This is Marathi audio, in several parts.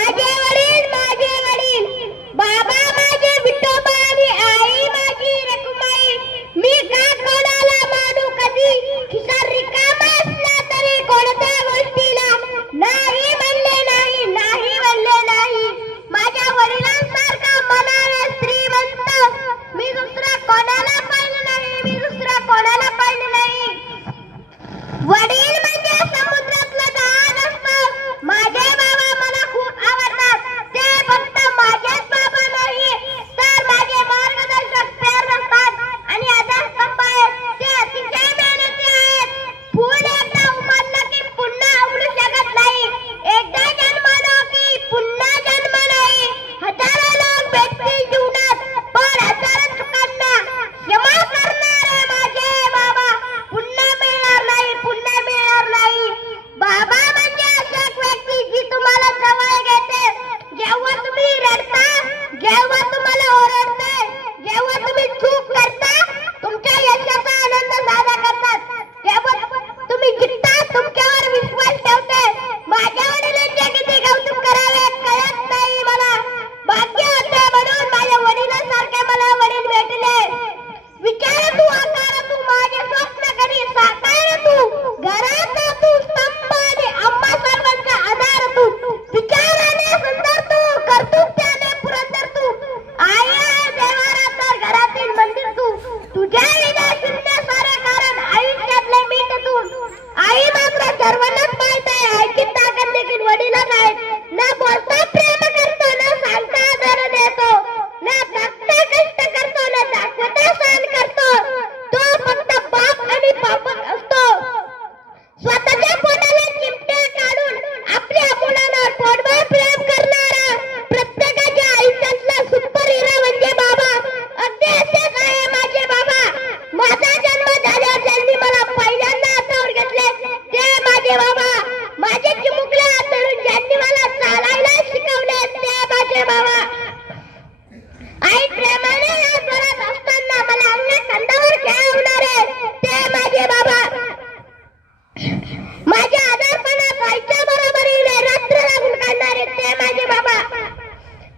माझे वडील, बाबा माझे विठोबा आणि आई माझी रखुमाई. मी का कोणाला मानू कधी, खिसा रिकामा असला तरी कोणत्या गोष्टीला नाही म्हणले नाही, नाही म्हणले नाही. माझ्या वडिलांसारखा मनाने श्रीमंत मी दुसरा कोणाला पाहिलं नाही, मी दुसरा कोणाला पाहिलं नाही. वडील म्हणजे समुद्रातलं जहाज असतं. माझे बाबा मला खूप आवडतात. ते फक्त माझेच बाबा नाही तर माझे मार्गदर्शक प्रेरणास्थान आणि आधारस्तंभ आहेत. ते अतिशय मेहनती आहेत. फूल एकदा उमललं की पुन्हा उमलू शकत नाही. एकदा जन्मलो की पुन्हा जन्म नाही. हजारो लोक भेटतील जीवनात पण हजारो चुकांना क्षमा करणारे माझे बाबा पुन्हा मिळणार नाही, पुन्हा मिळणार नाही. बाबा म्हणजे अशी एक व्यक्ती जी तुम्हाला जवळ घेते जेव्हा तुम्ही रडता, जेव्हा तुम्हाला ओरडते, जेव्हा तुम्ही चूक करता, तुमच्या यशाचा आनंद साजरा करतात, जेव्हा तुम्ही जिंकता, तुमच्यावर विश्वास ठेवते. माझ्या वडिलांचे किती कौतुक करावे कळत नाही मला. भाग्य होते म्हणून माझ्या वडिलांसारखे मला वडील भेटले. विचार तू आकार तू माझे स्वप्न करी साकार तू घराचा तू स्तंभ आणि आम्हा सर्वांचा आधार तू. विचाराने सुंदर तू, कर्तृत्वाने पुरंदर तू. आई आहे देवारा तर घरातील मंदिर तू. तुझ्या विना शून्य सारे कारण आयुष्यातले मीठ तू. आई मात्र सर्वांनाच माहित आहे, आईची ताकद देखील वडीलच आहेत. न बोलता प्रेम करतो, न सांगता आदर देतो, न फक्त कष्ट करतो, न दाखवता सहन करतो. तो फक्त बाप आणि बापच असतो. स्वतःच्या पोटाला चिमटे काढून आपल्या मुलांवर पोटभर प्रेम करणारा प्रत्येकाच्या आयुष्यातला सुपर हिरो म्हणजे बाबा. अगदी असेच आहे माझे बाबा. माझा जन्म झाल्यावर ज्यांनी मला पहिल्यांदा हातावर घेतले ते माझे बाबा. माझे चिमुकले हात धरून ज्यांनी मला चालायला शिकवले ते माझे बाबा. आई प्रेमाने या स्वरात असताना मला अंगा खांद्यावर खेळवणारे ते माझे बाबा. माझ्या आजारपणात आईच्या बरोबरीने रात्र लागून काढणारे ते माझे बाबा.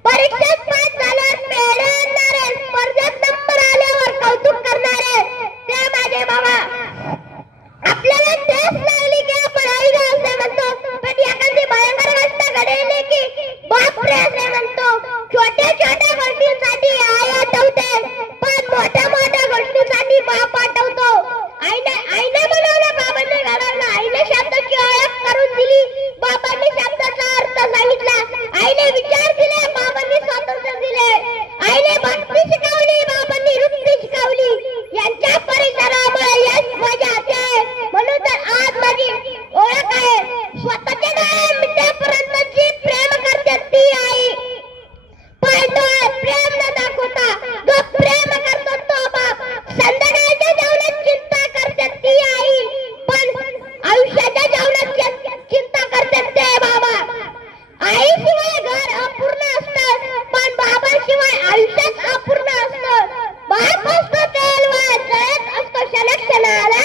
परीक्षेत पास झाल्यावर पेढे आणणारे, स्पर्धेत नंबर आल्यावर कौतुक करणारे ते माझे बाबा. आपल्याला ठेस लागली की आपण आई ग असे म्हणतो, पण एखादी भयंकर गोष्ट घडली की बापरे असे म्हणतो. छोट्या छोट्या गोष्टींसाठी आई आठवते पण मोठ्या मोठ्या गोष्टींसाठी बाप आठवतो. आईने बनवलं, बाबांनी घडवलं. आईने शब्दाची ओळख करून दिली, बाबांनी शब्दाचा अर्थ सांगितला. आईने विचार दिले, बाबांनी स्वातंत्र्य दिले. आईने भक्ती शिकवली, बाबांनी वृत्ती शिकवली. यांच्या परिसरामुळे यश माझ्या हाती आहे. म्हणून तर आज माझी ओळख आहे. स्वतःच्या डोळे मिटेपर्यंत जी प्रेम करते ती आई. पण डोळे प्रेम न दाखवता जो प्रेम करतो तो बाप. संध्याकाळच्या जेवणात चिंता करते ती आई, पण आयुष्याच्या जेवणात चिंता करते ते बाबा. आईशिवाय घर अपूर्ण असतं, पण बाबाशिवाय आयुष्यात अपूर्ण असतं. बाप असतो तेल वाजत असतो क्षणाक्षणाला,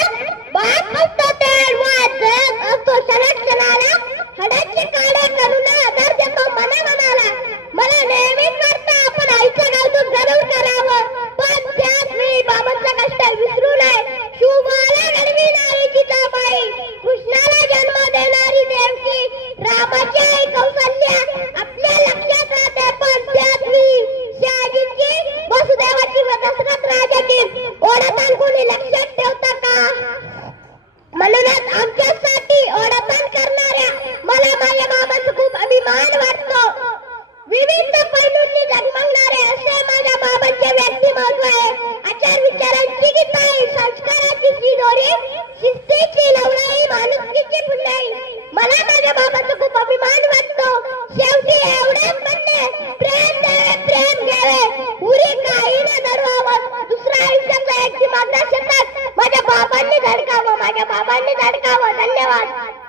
बाप असतो तेल वाजत असतो क्षणाक्षणाला. हड्याचे काळे करून आधार देतो मनाला. मला नेहमीच वाटतं आपण आईचं कौतुक जरूर करावं, पण त्याच वेळी बाबांचा कष्ट विसरू नये. शुभाला घडविणारी जिजाबाई, कृष्णाला जन्म देणारी देवकी, रामाची आई कौसल्या आपल्या लक्षात राहते पण त्याच वेळी शहाजीची, वसुदेवाची व दशरथ राजाची ओढाताण कोणी लक्षात ठेवतं का? म्हणूनच आमच्यासाठी ओढाताण करणाऱ्या मला माझ्या बाबांचा खूप अभिमान वाटतो. विविध पैलूंनी जगमगणारे असे माझ्या बाबांचे व्यक्तिमत्व आहे. आचार विचारांची गीताई, संस्काराची शिदोरी, शिस्तीची लवळाई, माणुसकीची पुण्याई. मला माझ्या बाबांचा खूप अभिमान वाटतो. शेवटी एवढेच म्हणणे, प्रेम द्यावे, प्रेम घ्यावे, पुरी काही न धरवावं. दुसऱ्या आयुष्याचा एक मार्गदर्शक माझ्या बाबांनी धडकावं, माझ्या बाबांनी धडकावं. धन्यवाद.